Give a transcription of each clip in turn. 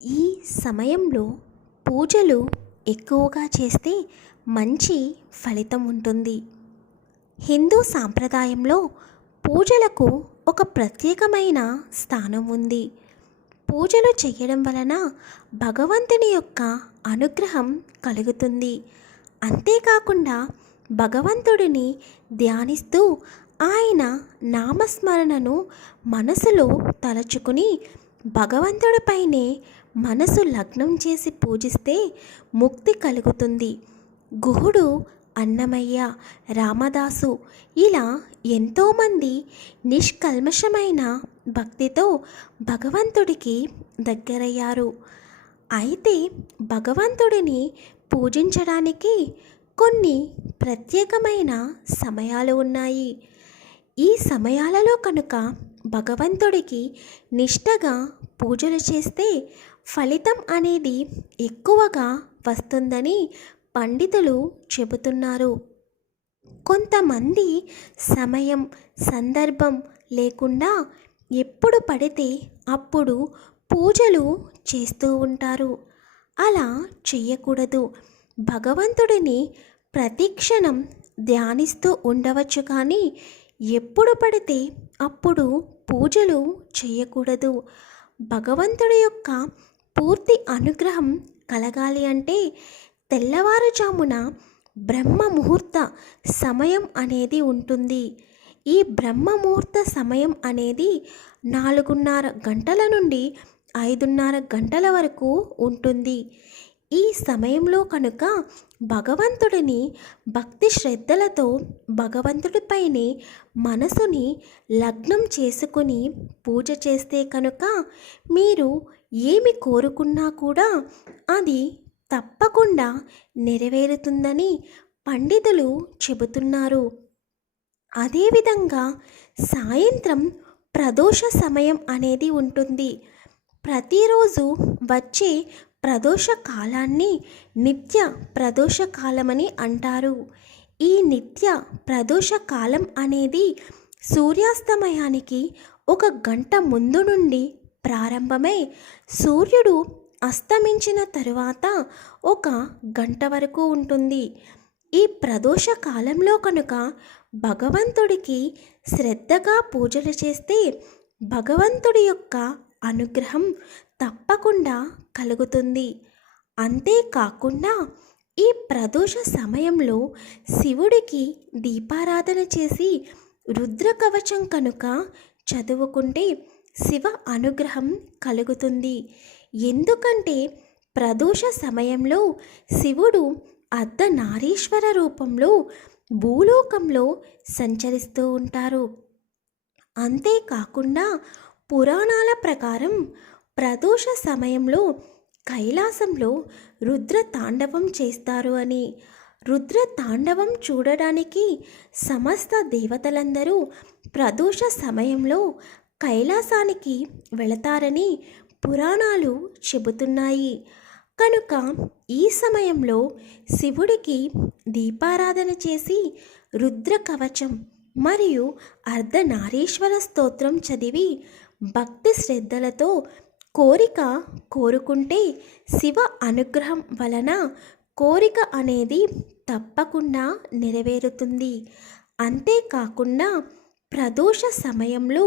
ఈ సమయంలో పూజలు ఎక్కువగా చేస్తే మంచి ఫలితం ఉంటుంది. హిందూ సాంప్రదాయంలో పూజలకు ఒక ప్రత్యేకమైన స్థానం ఉంది. పూజలు చేయడం వలన భగవంతుని యొక్క అనుగ్రహం కలుగుతుంది. అంతేకాకుండా భగవంతుడిని ధ్యానిస్తూ ఆయన నామస్మరణను మనసులో తలచుకుని భగవంతుడిపైనే మనసు లగ్నం చేసి పూజిస్తే ముక్తి కలుగుతుంది. గుహుడు, అన్నమయ్య, రామదాసు ఇలా ఎంతోమంది నిష్కల్మషమైన భక్తితో భగవంతుడికి దగ్గరయ్యారు. అయితే భగవంతుడిని పూజించడానికి కొన్ని ప్రత్యేకమైన సమయాలు ఉన్నాయి. ఈ సమయాలలో కనుక భగవంతుడికి నిష్టగా పూజలు చేస్తే ఫలితం అనేది ఎక్కువగా వస్తుందని పండితులు చెబుతున్నారు. కొంతమంది సమయం, సందర్భం లేకుండా ఎప్పుడు పడితే అప్పుడు పూజలు చేస్తూ ఉంటారు. అలా చేయకూడదు. భగవంతుడిని ప్రతిక్షణం ధ్యానిస్తూ ఉండవచ్చు, కానీ ఎప్పుడు పడితే అప్పుడు పూజలు చేయకూడదు. భగవంతుడి యొక్క పూర్తి అనుగ్రహం కలగాలి అంటే తెల్లవారుజామున బ్రహ్మ ముహూర్త సమయం అనేది ఉంటుంది. ఈ బ్రహ్మ ముహూర్త సమయం అనేది 4:30 గంటల నుండి 5:30 గంటల వరకు ఉంటుంది. ఈ సమయంలో కనుక భగవంతుడిని భక్తి శ్రద్ధలతో భగవంతుడిపైనే మనసుని లగ్నం చేసుకుని పూజ చేస్తే కనుక మీరు ఏమి కోరుకున్నా కూడా అది తప్పకుండా నెరవేరుతుందని పండితులు చెబుతున్నారు. అదేవిధంగా సాయంత్రం ప్రదోష సమయం అనేది ఉంటుంది. ప్రతిరోజు వచ్చే ప్రదోష కాలాన్ని నిత్య ప్రదోష కాలమని అంటారు. ఈ నిత్య ప్రదోష కాలం అనేది సూర్యాస్తమయానికి 1 గంట ముందు నుండి ప్రారంభమై సూర్యుడు అస్తమించిన తరువాత 1 గంట వరకు ఉంటుంది. ఈ ప్రదోష కాలంలో కనుక భగవంతుడికి శ్రద్ధగా పూజలు చేస్తే భగవంతుడి యొక్క అనుగ్రహం తప్పకుండా కలుగుతుంది. అంతేకాకుండా ఈ ప్రదోష సమయంలో శివుడికి దీపారాధన చేసి రుద్ర కవచం కనుక చదువుకుంటే శివ అనుగ్రహం కలుగుతుంది. ఎందుకంటే ప్రదోష సమయంలో శివుడు అర్ధనారీశ్వర రూపంలో భూలోకంలో సంచరిస్తూ ఉంటారు. అంతేకాకుండా పురాణాల ప్రకారం ప్రదోష సమయంలో కైలాసంలో రుద్ర తాండవం చేస్తారు అని. రుద్ర తాండవం చూడడానికి సమస్త దేవతలందరూ ప్రదోష సమయంలో కైలాసానికి వెళతారని పురాణాలు చెబుతున్నాయి. కనుక ఈ సమయంలో శివుడికి దీపారాధన చేసి రుద్ర కవచం మరియు అర్ధనారీశ్వర స్తోత్రం చదివి భక్తి శ్రద్ధలతో కోరిక కోరుకుంటే శివ అనుగ్రహం వలన కోరిక అనేది తప్పకుండా నెరవేరుతుంది. అంతేకాకుండా ప్రదోష సమయంలో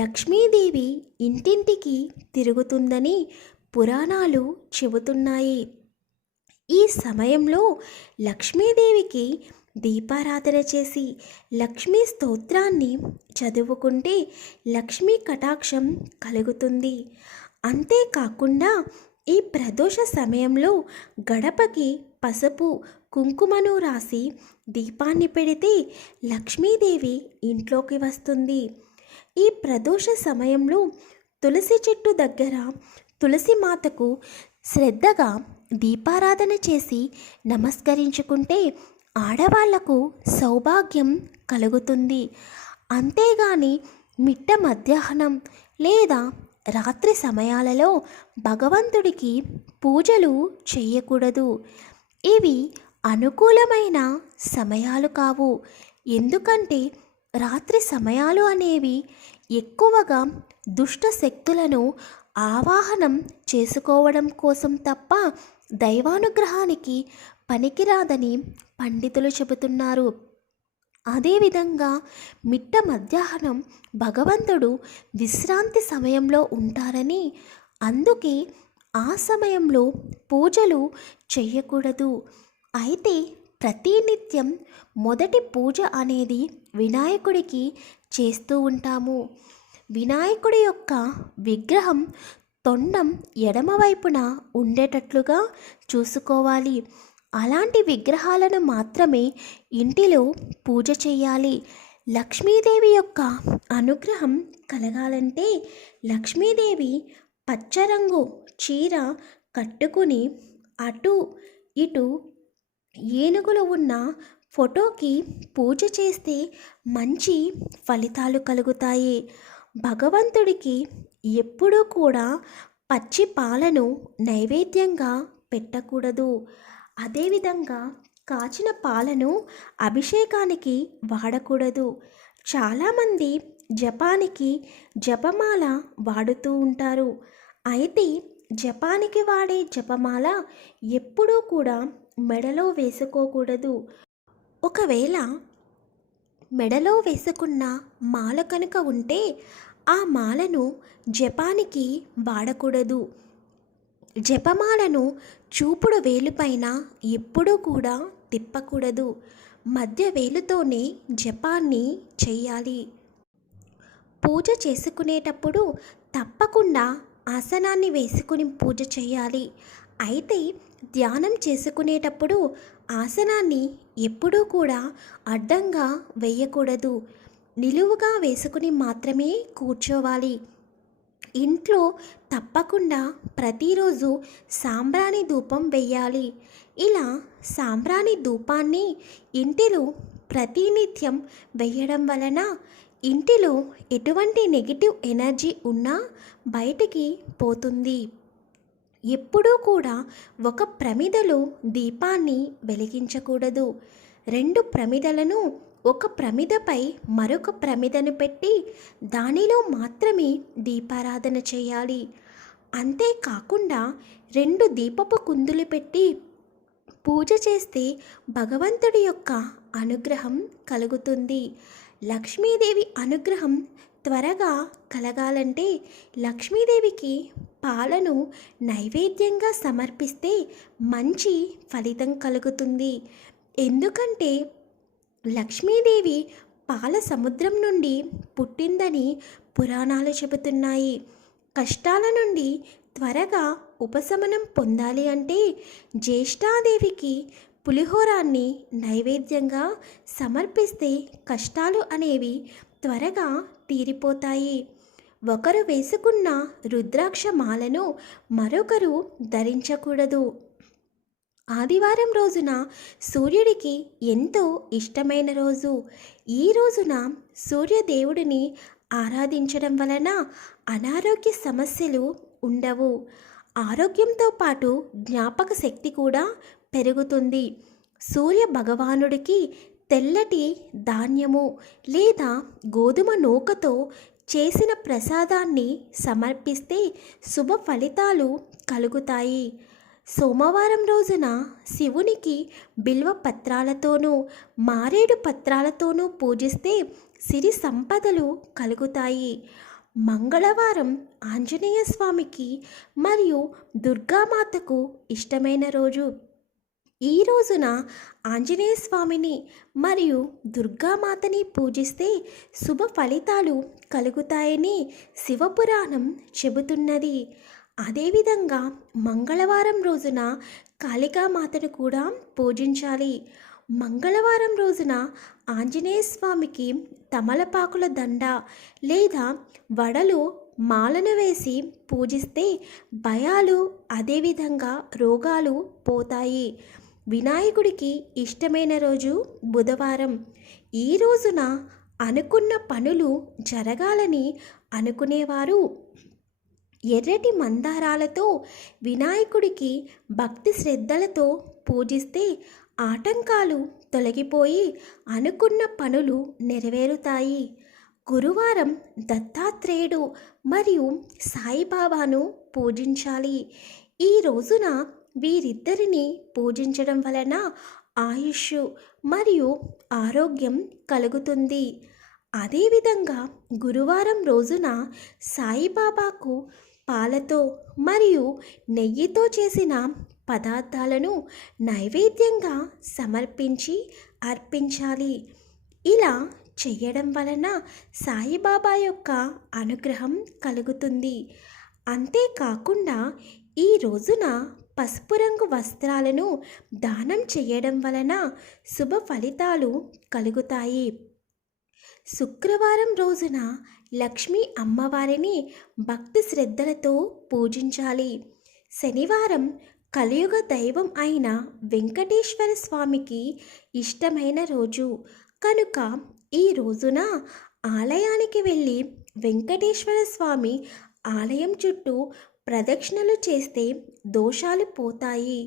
లక్ష్మీదేవి ఇంటింటికి తిరుగుతుందని పురాణాలు చెబుతున్నాయి. ఈ సమయంలో లక్ష్మీదేవికి దీపారాధన చేసి లక్ష్మీ స్తోత్రాన్ని చదువుకుంటే లక్ష్మీ కటాక్షం కలుగుతుంది. అంతేకాకుండా ఈ ప్రదోష సమయంలో గడపకి పసుపు కుంకుమను రాసి దీపాన్ని పెడితే లక్ష్మీదేవి ఇంట్లోకి వస్తుంది. ఈ ప్రదోష సమయంలో తులసి చెట్టు దగ్గర తులసి మాతకు శ్రద్ధగా దీపారాధన చేసి నమస్కరించుకుంటే ఆడవాళ్లకు సౌభాగ్యం కలుగుతుంది. అంతేగాని మిట్ట మధ్యాహ్నం లేదా రాత్రి సమయాలలో భగవంతుడికి పూజలు చేయకూడదు. ఇవి అనుకూలమైన సమయాలు కావు. ఎందుకంటే రాత్రి సమయాలు అనేవి ఎక్కువగా దుష్ట శక్తులను ఆవాహనం చేసుకోవడం కోసం తప్ప దైవానుగ్రహానికి పనికిరాదని పండితులు చెబుతున్నారు. అదేవిధంగా మిట్ట మధ్యాహ్నం భగవంతుడు విశ్రాంతి సమయంలో ఉంటారని, అందుకే ఆ సమయంలో పూజలు చేయకూడదు. అయితే ప్రతినిత్యం మొదటి పూజ అనేది వినాయకుడికి చేస్తూ ఉంటాము. వినాయకుడి యొక్క విగ్రహం తొండం ఎడమవైపున ఉండేటట్లుగా చూసుకోవాలి. అలాంటి విగ్రహాలను మాత్రమే ఇంటిలో పూజ చేయాలి. లక్ష్మీదేవి యొక్క అనుగ్రహం కలగాలంటే లక్ష్మీదేవి పచ్చరంగు చీర కట్టుకుని అటు ఇటు ఏనుగులు ఉన్న ఫోటోకి పూజ చేస్తే మంచి ఫలితాలు కలుగుతాయి. భగవంతుడికి ఎప్పుడూ కూడా పచ్చి పాలను నైవేద్యంగా పెట్టకూడదు. అదేవిధంగా కాచిన పాలను అభిషేకానికి వాడకూడదు. చాలామంది జపానికి జపమాల వాడుతూ ఉంటారు. అయితే జపానికి వాడే జపమాల ఎప్పుడూ కూడా మెడలో వేసుకోకూడదు. ఒకవేళ మెడలో వేసుకున్న మాల కనుక ఉంటే ఆ మాలను జపానికి వాడకూడదు. జపమాలను చూపుడు వేలుపైన ఎప్పుడూ కూడా తిప్పకూడదు. మధ్య వేలుతోనే జపాన్ని చేయాలి. పూజ చేసుకునేటప్పుడు తప్పకుండా ఆసనాన్ని వేసుకుని పూజ చేయాలి. అయితే ధ్యానం చేసుకునేటప్పుడు ఆసనాన్ని ఎప్పుడూ కూడా అడ్డంగా వేయకూడదు. నిలువుగా వేసుకుని మాత్రమే కూర్చోవాలి. ఇంట్లో తప్పకుండా ప్రతిరోజు సాంబ్రాణి ధూపం వేయాలి. ఇలా సాంబ్రాణి ధూపాన్ని ఇంటిలో ప్రతినిత్యం వేయడం వలన ఇంటిలో ఎటువంటి నెగిటివ్ ఎనర్జీ ఉన్నా బయటికి పోతుంది. ఎప్పుడూ కూడా ఒక ప్రమిదలో దీపాన్ని వెలిగించకూడదు. 2 ప్రమిదలను ఒక ప్రమిదపై మరొక ప్రమిదను పెట్టి దానిలో మాత్రమే దీపారాధన చేయాలి. అంతేకాకుండా 2 దీపపు కుందులు పెట్టి పూజ చేస్తే భగవంతుడి యొక్క అనుగ్రహం కలుగుతుంది. లక్ష్మీదేవి అనుగ్రహం త్వరగా కలగాలంటే లక్ష్మీదేవికి పాలను నైవేద్యంగా సమర్పిస్తే మంచి ఫలితం కలుగుతుంది. ఎందుకంటే లక్ష్మీదేవి పాల సముద్రం నుండి పుట్టిందని పురాణాలు చెబుతున్నాయి. కష్టాల నుండి త్వరగా ఉపశమనం పొందాలి అంటే జ్యేష్ఠాదేవికి పులిహోరాన్ని నైవేద్యంగా సమర్పిస్తే కష్టాలు అనేవి త్వరగా తీరిపోతాయి. ఒకరు వేసుకున్న రుద్రాక్ష మాలను మరొకరు ధరించకూడదు. ఆదివారం రోజున సూర్యుడికి ఎంతో ఇష్టమైన రోజు. ఈ రోజున సూర్యదేవుడిని ఆరాధించడం వలన అనారోగ్య సమస్యలు ఉండవు. ఆరోగ్యంతో పాటు జ్ఞాపక శక్తి కూడా పెరుగుతుంది. సూర్య భగవానుడికి తెల్లటి ధాన్యము లేదా గోధుమ నూకతో చేసిన ప్రసాదాన్ని సమర్పిస్తే శుభ ఫలితాలు కలుగుతాయి. సోమవారం రోజున శివునికి బిల్వ పత్రాలతోనూ మారేడు పత్రాలతోనూ పూజిస్తే సిరి సంపదలు కలుగుతాయి. మంగళవారం ఆంజనేయ స్వామికి మరియు దుర్గామాతకు ఇష్టమైన రోజు. ఈ రోజున ఆంజనేయ స్వామిని మరియు దుర్గామాతని పూజిస్తే శుభ ఫలితాలు కలుగుతాయని శివపురాణం చెబుతున్నది. అదేవిధంగా మంగళవారం రోజున కాళికామాతను కూడా పూజించాలి. మంగళవారం రోజున ఆంజనేయ స్వామికి తమలపాకుల దండ లేదా వడలు మాలను వేసి పూజిస్తే భయాలు అదేవిధంగా రోగాలు పోతాయి. వినాయకుడికి ఇష్టమైన రోజు బుధవారం. ఈ రోజున అనుకున్న పనులు జరగాలని అనుకునేవారు ఎర్రటి మందారాలతో వినాయకుడికి భక్తి శ్రద్ధలతో పూజిస్తే ఆటంకాలు తొలగిపోయి అనుకున్న పనులు నెరవేరుతాయి. గురువారం దత్తాత్రేయుడు మరియు సాయిబాబాను పూజించాలి. ఈ రోజున వీరిద్దరిని పూజించడం వలన ఆయుష్ మరియు ఆరోగ్యం కలుగుతుంది. అదేవిధంగా గురువారం రోజున సాయిబాబాకు పాలతో మరియు నెయ్యితో చేసిన పదార్థాలను నైవేద్యంగా సమర్పించి అర్పించాలి. ఇలా చేయడం వలన సాయిబాబా యొక్క అనుగ్రహం కలుగుతుంది. అంతేకాకుండా ఈ రోజున పసుపు రంగు వస్త్రాలను దానం చేయడం వలన శుభ ఫలితాలు కలుగుతాయి. శుక్రవారం రోజున లక్ష్మీ అమ్మవారిని భక్తి శ్రద్ధలతో పూజించాలి. శనివారం కలియుగ దైవం అయిన వెంకటేశ్వర స్వామికి ఇష్టమైన రోజు కనుక ఈ రోజున ఆలయానికి వెళ్ళి వెంకటేశ్వర స్వామి ఆలయం చుట్టూ ప్రదక్షిణలు చేస్తే దోషాలు పోతాయి.